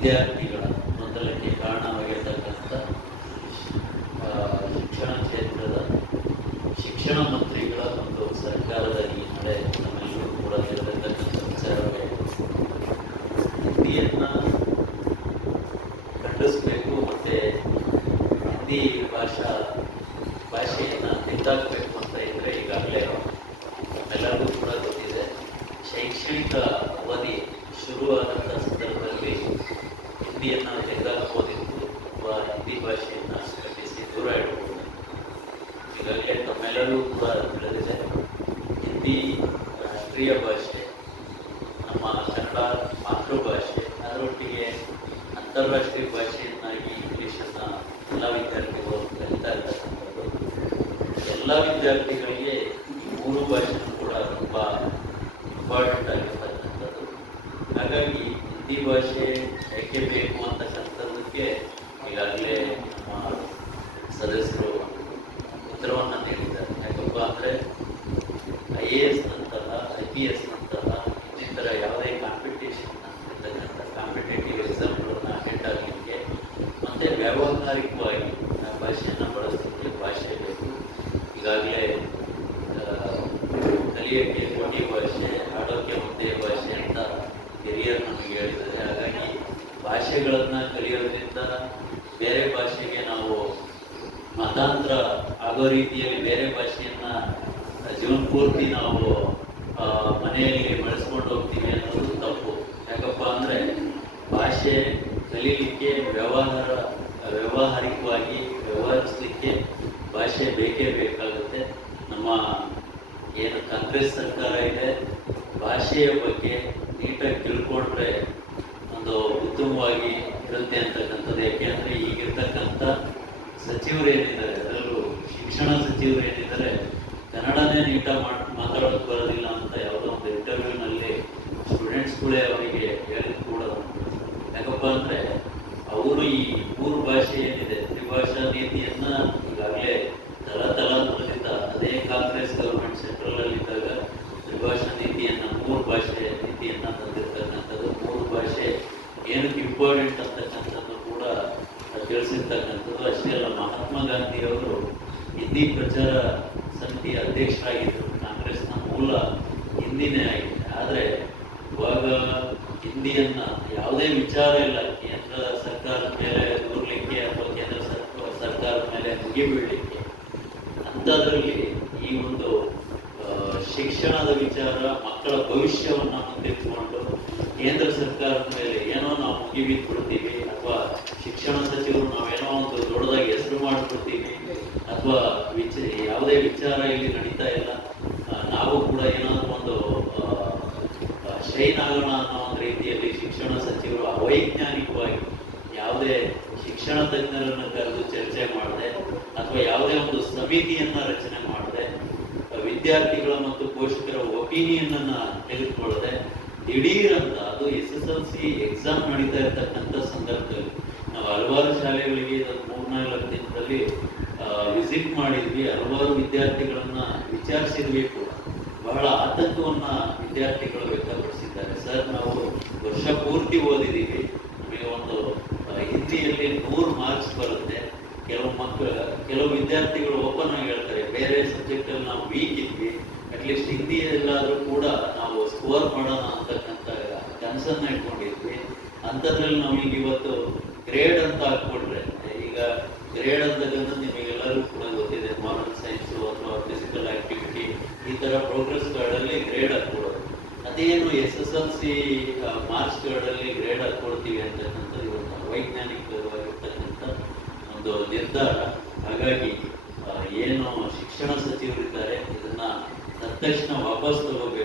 ವಿದ್ಯಾರ್ಥಿಗಳ ಗೊಂದಲಕ್ಕೆ ಕಾರಣವಾಗಿರ್ತಕ್ಕಂಥ ಶಿಕ್ಷಣ ಕ್ಷೇತ್ರದ ಶಿಕ್ಷಣ ಮಂತ್ರಿಗಳ ಒಂದು ಸರ್ಕಾರದ ಈ ನಡೆ ನಮ್ಮೆಲ್ಲರೂ ಕೂಡ ಇರತಕ್ಕಂಥ ವಿಚಾರವೇ. ಹಿಂದಿಯನ್ನು ಖಂಡಿಸಬೇಕು ಮತ್ತು ಹಿಂದಿ ಭಾಷೆಯನ್ನು ಹಿಂದಾಕಬೇಕು ಅಂತ ಇದ್ದರೆ ಈಗಾಗಲೇ ನಮ್ಮೆಲ್ಲರಿಗೂ ಕೂಡ ಗೊತ್ತಿದೆ. ಶೈಕ್ಷಣಿಕ ಅವಧಿ ಶುರುವಾದಂಥ ಸಂದರ್ಭದಲ್ಲಿ ಹಿಂದಿಯನ್ನು ತೆಗೆದಾಕಬಹುದಿತ್ತು ಅಥವಾ ಹಿಂದಿ ಭಾಷೆಯನ್ನು ಕಟ್ಟಿಸಿ ದೂರ ಇಡಬಹುದು. ಈಗಾಗಲೇ ತಮ್ಮೆಲ್ಲರೂ ಕೂಡ ತಿಳಿದಿದೆ, ಹಿಂದಿ ರಾಷ್ಟ್ರೀಯ ಭಾಷೆ, ನಮ್ಮ ಕನ್ನಡ ಮಾತೃಭಾಷೆ, ಅದರೊಟ್ಟಿಗೆ ಅಂತಾರಾಷ್ಟ್ರೀಯ ಭಾಷೆಯನ್ನಾಗಿ ಇಂಗ್ಲೀಷನ್ನು ಎಲ್ಲ ವಿದ್ಯಾರ್ಥಿಗಳು ಕಲಿತಾ ಇರ್ತಕ್ಕಂಥದ್ದು. ಎಲ್ಲ ವಿದ್ಯಾರ್ಥಿಗಳಿಗೆ ಈ ಮೂರು ಭಾಷೆನೂ ಕೂಡ ತುಂಬ ಇಂಪಾರ್ಟೆಂಟ್ ಆಗಿರ್ತಕ್ಕಂಥದ್ದು. ಹಾಗಾಗಿ ಹಿಂದಿ ಭಾಷೆ ಏಕೆ ಬೇಕು ಅಂತಕ್ಕಂಥದ್ದಕ್ಕೆ ಈಗಾಗಲೇ ನಮ್ಮ ಸದಸ್ಯರು ಉತ್ತರವನ್ನು ನೀಡಿದ್ದಾರೆ. ಯಾಕಪ್ಪ ಅಂದರೆ IAS ನಂತಹ IPS ನಂತಹ ಇನ್ನಿತರ ಯಾವುದೇ ಕಾಂಪಿಟೇಷನ್ ಇರ್ತಕ್ಕಂಥ ಕಾಂಪಿಟೇಟಿವ್ ಎಕ್ಸಾಮ್ಗಳನ್ನು ಅಟೆಂಡ್ ಆಗಲಿಕ್ಕೆ ಮತ್ತು ವ್ಯಾವಹಾರಿಕವಾಗಿ ಭಾಷೆಯನ್ನು ಬಳಸಲಿಕ್ಕೆ ಭಾಷೆ ಬೇಕು. ಈಗಾಗಲೇ ಕಲಿಯೋಕ್ಕೆ ಕೋಟಿ ಭಾಷೆ, ಆಡೋಕ್ಕೆ ಒಂದೇ ಭಾಷೆ ಅಂತ ಹಿರಿಯರು ನಮಗೆ ಹೇಳಿದ್ದಾರೆ. ಹಾಗಾಗಿ ಭಾಷೆಗಳನ್ನು ಕಲಿಯೋದ್ರಿಂದ ಬೇರೆ ಭಾಷೆಗೆ ನಾವು ಮತಾಂತರ ಆಗೋ ರೀತಿಯಲ್ಲಿ ಬೇರೆ ಭಾಷೆಯನ್ನು ಜೀವನ ಪೂರ್ತಿ ನಾವು ಮನೆಯಲ್ಲಿ ಬಳಸ್ಕೊಂಡು ಹೋಗ್ತೀವಿ ಅನ್ನೋದು ತಪ್ಪು. ಯಾಕಪ್ಪ ಅಂದರೆ ಭಾಷೆ ಕಲೀಲಿಕ್ಕೆ ವ್ಯಾವಹಾರಿಕವಾಗಿ ವ್ಯವಹರಿಸಲಿಕ್ಕೆ ಭಾಷೆ ಬೇಕೇ ಬೇಕಾಗುತ್ತೆ. ನಮ್ಮ ಏನು ಕಾಂಗ್ರೆಸ್ ಸರ್ಕಾರ ಇದೆ, ಭಾಷೆಯ ಬಗ್ಗೆ ನೀಟಾಗಿ ತಿಳ್ಕೊಂಡ್ರೆ ಒಂದು ಉತ್ತಮವಾಗಿ ಇರುತ್ತೆ ಅಂತಕ್ಕಂಥದ್ದು. ಯಾಕೆಂದರೆ ಈಗಿರ್ತಕ್ಕಂಥ ಸಚಿವರು ಏನಿದ್ದಾರೆ, ಅದರಲ್ಲೂ ಶಿಕ್ಷಣ ಸಚಿವರು ಏನಿದ್ದಾರೆ, ಕನ್ನಡನೇ ನೀಟಾಗಿ ಮಾತಾಡೋಕ್ಕೆ ಬರೋದಿಲ್ಲ ಅಂತ ಯಾವುದೋ ಒಂದು ಇಂಟರ್ವ್ಯೂನಲ್ಲಿ ಸ್ಟೂಡೆಂಟ್ಸ್ಗಳೇ ಅವರಿಗೆ ಹೇಳಿದ್ದು ಕೂಡ. ಯಾಕಪ್ಪ ಅಂದರೆ ಅವರು ಈ ಮೂರು ಭಾಷೆ ಏನಿದೆ, ತ್ರಿಭಾಷಾ ನೀತಿಯನ್ನು ಈಗಾಗಲೇ ತಲಾಂತರದಿಂದ ಅದೇ ಕಾಂಗ್ರೆಸ್ ಗೌರ್ಮೆಂಟ್ ಸೆಂಟ್ರಲಲ್ಲಿದ್ದಾಗ ತ್ರಿಭಾಷಾ ನೀತಿಯನ್ನು, ಮೂರು ಭಾಷೆ ನೀತಿಯನ್ನು ತಂದಿರ್ತಕ್ಕಂಥದ್ದು. ಮೂರು ಭಾಷೆ ಏನಕ್ಕೆ ಇಂಪಾರ್ಟೆಂಟ್ ಅಂತಕ್ಕಂಥದ್ದು ಕೂಡ ತಿಳಿಸಿರ್ತಕ್ಕಂಥದ್ದು. ಅಷ್ಟೇ ಅಲ್ಲ, ಮಹಾತ್ಮ ಗಾಂಧಿಯವರು ಹಿಂದಿ ಪ್ರಚಾರ ಸಮಿತಿಯ ಅಧ್ಯಕ್ಷರಾಗಿದ್ದರು. ಕಾಂಗ್ರೆಸ್ನ ಮೂಲ ಹಿಂದಿನೇ ಆಗಿದೆ. ಆದರೆ ಇವಾಗ ಹಿಂದಿಯನ್ನು ಯಾವುದೇ ವಿಚಾರ ಇಲ್ಲ ಕೇಂದ್ರ ಸರ್ಕಾರದ ಮೇಲೆ ದೂರಲಿಕ್ಕೆ ಅಥವಾ ಕೇಂದ್ರ ಸರ್ಕಾರದ ಮೇಲೆ ಮುಗಿಬೀಳಲಿಕ್ಕೆ, ಅಂಥದ್ರಲ್ಲಿ ಈ ಒಂದು ಶಿಕ್ಷಣದ ವಿಚಾರ, ಮಕ್ಕಳ ಭವಿಷ್ಯವನ್ನು ಮುಂದಿಟ್ಟುಕೊಂಡು ಕೇಂದ್ರ ಸರ್ಕಾರದ ಮೇಲೆ ಏನೋ ನಾವು ಮುಗಿಬಿದ್ಬಿಡ್ತೀವಿ ಅಥವಾ ಶಿಕ್ಷಣ ಸಚಿವರು ನಾವೇನೋ ಒಂದು ದೊಡ್ಡದಾಗಿ ಹೆಸರು ಮಾಡಿಬಿಡ್ತೀವಿ ಅಥವಾ ಯಾವುದೇ ವಿಚಾರ ಇಲ್ಲಿ ನಡೀತಾ ಇಲ್ಲ, ನಾವು ಕೂಡ ಏನಾದರೂ ಒಂದು ಶೈನ್ ಆಗೋಣ ಅನ್ನೋ ಒಂದು ರೀತಿಯಲ್ಲಿ ಶಿಕ್ಷಣ ಸಚಿವರು ಅವೈಜ್ಞಾನಿಕವಾಗಿ ಯಾವುದೇ ಶಿಕ್ಷಣ ತಜ್ಞರನ್ನು ಕರೆದು ಚರ್ಚೆ ಮಾಡದೆ ಅಥವಾ ಯಾವುದೇ ಒಂದು ಸಮಿತಿಯನ್ನು ರಚನೆ ಮಾಡದೆ, ವಿದ್ಯಾರ್ಥಿಗಳ ಮತ್ತು ಪೋಷಕರ ಒಪಿನಿಯನ್ನನ್ನು ತೆಗೆದುಕೊಳ್ಳದೆ ದಿಢೀರಂತ, ಅದು SSLC ಎಕ್ಸಾಮ್ ನಡೀತಾ ಇರ್ತಕ್ಕಂಥ ಸಂದರ್ಭದಲ್ಲಿ ನಾವು ಹಲವಾರು ಶಾಲೆಗಳಿಗೆ 3-4 ದಿನದಲ್ಲಿ ವಿಸಿಟ್ ಮಾಡಿದ್ವಿ, ಹಲವಾರು ವಿದ್ಯಾರ್ಥಿಗಳನ್ನ ವಿಚಾರಿಸಿದ್ವಿ ಕೂಡ. ಬಹಳ ಆತಂಕವನ್ನು ವಿದ್ಯಾರ್ಥಿಗಳು ವ್ಯಕ್ತಪಡಿಸಿದ್ದಾರೆ. ಸರ್, ನಾವು ವರ್ಷ ಪೂರ್ತಿ ಓದಿದ್ದೀವಿ, ನಮಗೆ ಒಂದು ಹಿಂದಿಯಲ್ಲಿ 100 ಮಾರ್ಕ್ಸ್ ಬರುತ್ತೆ. ಕೆಲವು ವಿದ್ಯಾರ್ಥಿಗಳು ಓಪನ್ ಆಗಿ ಹೇಳ್ತಾರೆ, ಬೇರೆ ಸಬ್ಜೆಕ್ಟಲ್ಲಿ ನಾವು ವೀಕ್ ಇದ್ವಿ, ಅಟ್ಲೀಸ್ಟ್ ಹಿಂದಿಯಲ್ಲಾದರೂ ಕೂಡ ನಾವು ಸ್ಕೋರ್ ಮಾಡೋಣ ಅಂತಕ್ಕಂಥ ಕನಸನ್ನು ಇಟ್ಕೊಂಡಿದ್ವಿ. ಅಂಥದ್ರಲ್ಲಿ ನಮಗೆ ಇವತ್ತು ಗ್ರೇಡ್ ಅಂತ ಹಾಕ್ಕೊಟ್ರೆ, ಈಗ ಗ್ರೇಡ್ ಅಂತಕ್ಕಂಥ ನಿಮಗೆಲ್ಲರೂ ಕೂಡ ಗೊತ್ತಿದೆ, ಮಾರಲ್ ಸೈನ್ಸು ಅಥವಾ ಫಿಸಿಕಲ್ ಆಕ್ಟಿವಿಟಿ ಈ ಥರ ಪ್ರೋಗ್ರೆಸ್ ಕಾರ್ಡಲ್ಲಿ ಗ್ರೇಡ್ ಹಾಕ್ಕೊಡೋದು. ಅದೇನು SSLC ಮಾರ್ಕ್ಸ್ ಕಾರ್ಡಲ್ಲಿ ಗ್ರೇಡ್ ಹಾಕ್ಕೊಡ್ತೀವಿ ಅಂತಕ್ಕಂಥದ್ದು ಇವತ್ತು ಅವೈಜ್ಞಾನಿಕವಾಗಿರ್ತಕ್ಕಂಥ ಒಂದು ನಿರ್ಧಾರ. ಹಾಗಾಗಿ ಏನು ಶಿಕ್ಷಣ ಸಚಿವರಿದ್ದಾರೆ, ಇದನ್ನು ತಕ್ಷಣ ವಾಪಸ್ ತಗೋಬೇಕು.